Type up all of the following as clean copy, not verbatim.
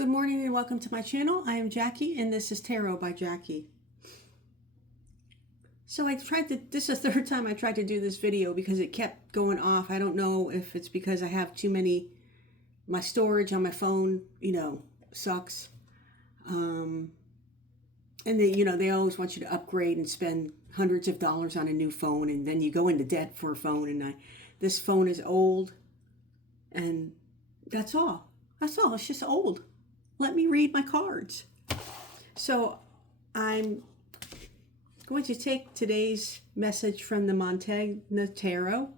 Good morning and welcome to my channel. I am Jackie and this is Tarot by Jackie. So this is the third time I tried to do this video because it kept going off. I don't know if it's because I have too many, my storage on my phone, sucks. And they always want you to upgrade and spend hundreds of dollars on a new phone, and then you go into debt for a phone. And this phone is old, and that's all. It's just old. Let me read my cards. So I'm going to take today's message from the Mantegna Tarot.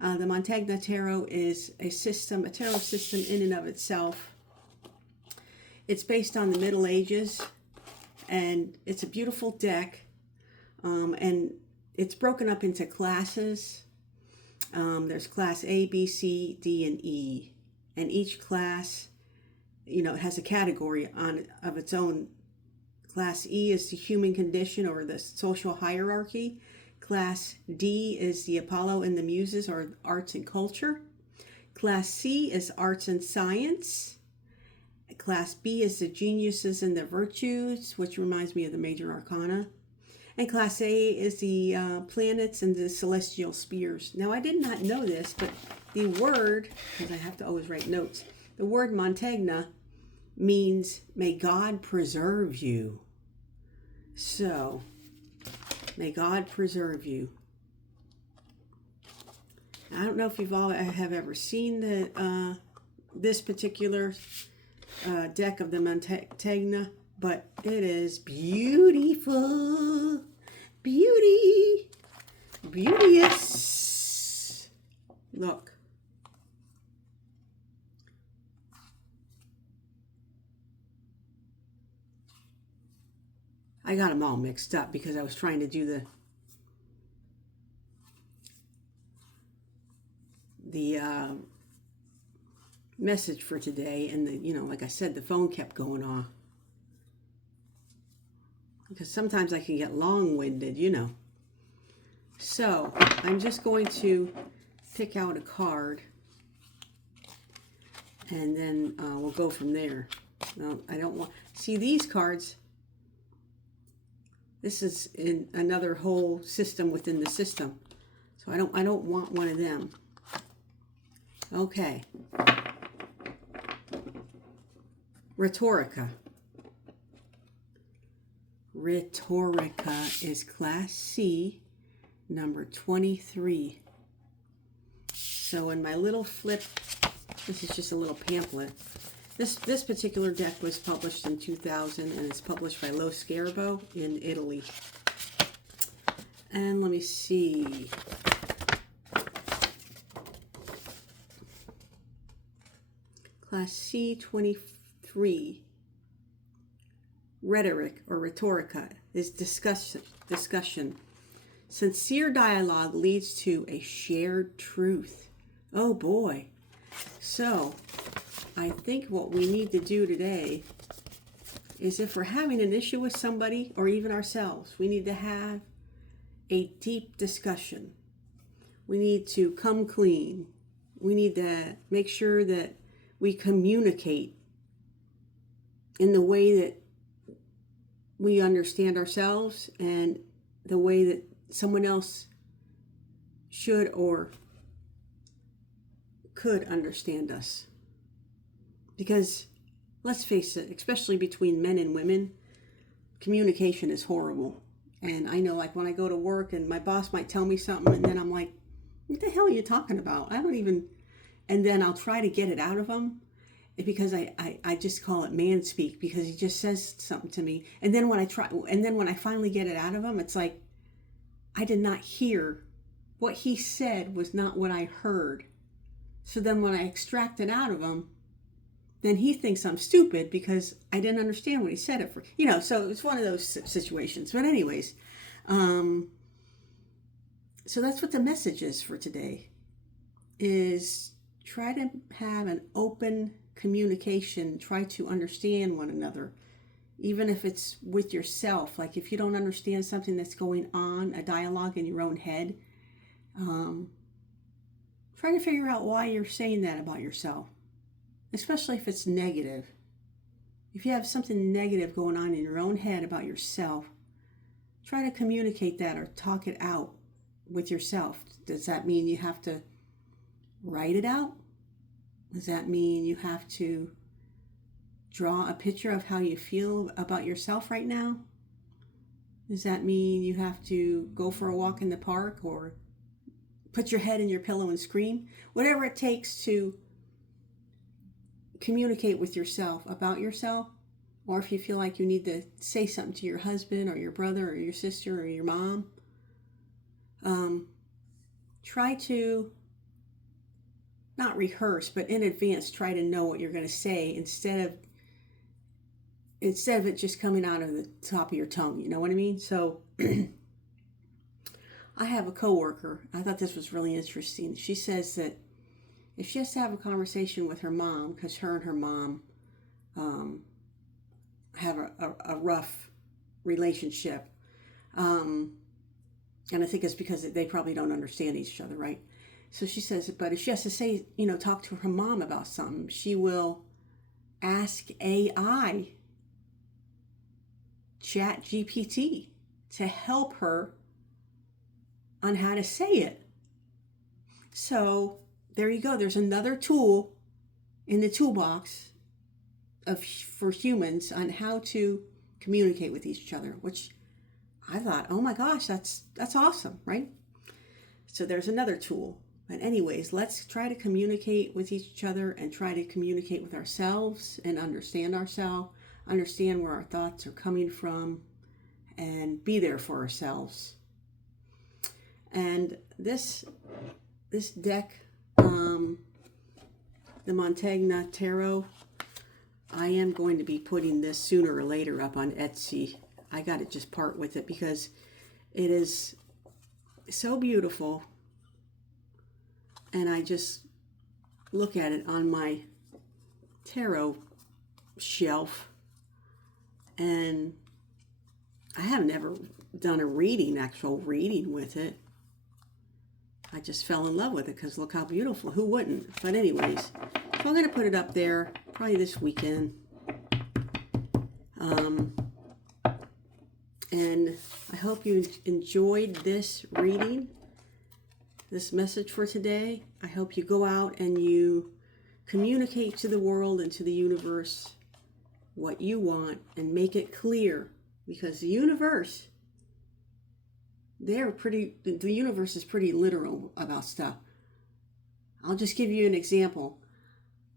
The Mantegna Tarot is a tarot system in and of itself. It's based on the Middle Ages, and it's a beautiful deck, and it's broken up into classes. There's class A, B, C, D, and E, and each class it has a category of its own. Class E is the human condition or the social hierarchy. Class D is the Apollo and the Muses or arts and culture. Class C is arts and science. Class B is the geniuses and the virtues, which reminds me of the major arcana. And Class A is the planets and the celestial spheres. Now, I did not know this, but the word, because I have to always write notes, the word Mantegna means may God preserve you. So, may God preserve you. I don't know if you've all have ever seen this particular deck of the Mantegna, but it is beautiful. Beauteous. Look. I got them all mixed up because I was trying to do the message for today, and like I said, the phone kept going off because sometimes I can get long-winded, So I'm just going to pick out a card, and then we'll go from there. No, I don't want see these cards. This is in another whole system within the system. So I don't want one of them. Okay. Rhetorica. Rhetorica is Class C, number 23. So in my little flip, this is just a little pamphlet. This particular deck was published in 2000, and it's published by Lo Scarabo in Italy. And let me see. Class C23. Rhetoric or rhetorica is discussion. Sincere dialogue leads to a shared truth. Oh boy. So I think what we need to do today is, if we're having an issue with somebody or even ourselves, we need to have a deep discussion. We need to come clean. We need to make sure that we communicate in the way that we understand ourselves and the way that someone else should or could understand us. Because, let's face it, especially between men and women, communication is horrible. And I know, like, when I go to work and my boss might tell me something, and then I'm like, what the hell are you talking about? And then I'll try to get it out of him, because I just call it man speak, because he just says something to me. And then when I finally get it out of him, it's like, I did not hear. What he said was not what I heard. So then when I extract it out of him, then he thinks I'm stupid because I didn't understand what he said it for. So it's one of those situations. But anyways, so that's what the message is for today, is try to have an open communication, try to understand one another, even if it's with yourself. Like, if you don't understand something that's going on, a dialogue in your own head, try to figure out why you're saying that about yourself, especially if it's negative. if you have something negative going on in your own head about yourself, try to communicate that or talk it out with yourself. Does that mean you have to write it out? Does that mean you have to draw a picture of how you feel about yourself right now? Does that mean you have to go for a walk in the park or put your head in your pillow and scream? Whatever it takes to communicate with yourself about yourself, or if you feel like you need to say something to your husband or your brother or your sister or your mom, try to not rehearse, but in advance try to know what you're going to say instead of it just coming out of the top of your tongue. You know what I mean? So I have a coworker. I thought this was really interesting. She says that if she has to have a conversation with her mom, because her and her mom have a rough relationship, and I think it's because they probably don't understand each other, right? So she says, but if she has to say, talk to her mom about something, she will ask AI, Chat GPT, to help her on how to say it. So there you go. There's another tool in the toolbox for humans on how to communicate with each other, which I thought, oh my gosh, that's awesome, right? So there's another tool. But anyways, let's try to communicate with each other and try to communicate with ourselves and understand ourselves, understand where our thoughts are coming from, and be there for ourselves. And this deck, the Mantegna Tarot, I am going to be putting this sooner or later up on Etsy. I got to just part with it because it is so beautiful. And I just look at it on my tarot shelf. And I have never done a actual reading with it. I just fell in love with it because look how beautiful. Who wouldn't? But anyways, so I'm going to put it up there probably this weekend. And I hope you enjoyed this reading, this message for today. I hope you go out and you communicate to the world and to the universe what you want and make it clear, because the universe, the universe is pretty literal about stuff. I'll just give you an example.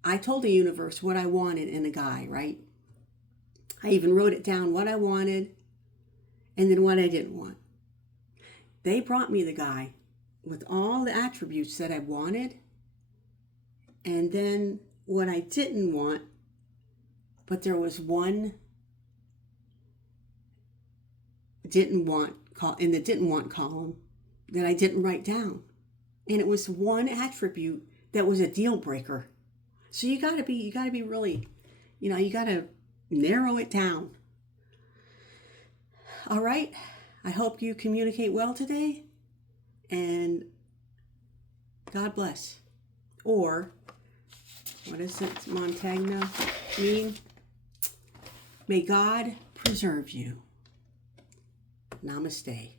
I told the universe what I wanted in a guy, right? I even wrote it down, what I wanted and then what I didn't want. They brought me the guy with all the attributes that I wanted, and then what I didn't want, but there was one in the didn't want column that I didn't write down. And it was one attribute that was a deal breaker. So you gotta be really, you gotta narrow it down. All right. I hope you communicate well today, and God bless. Or, what does it, Mantegna mean? May God preserve you. Namaste.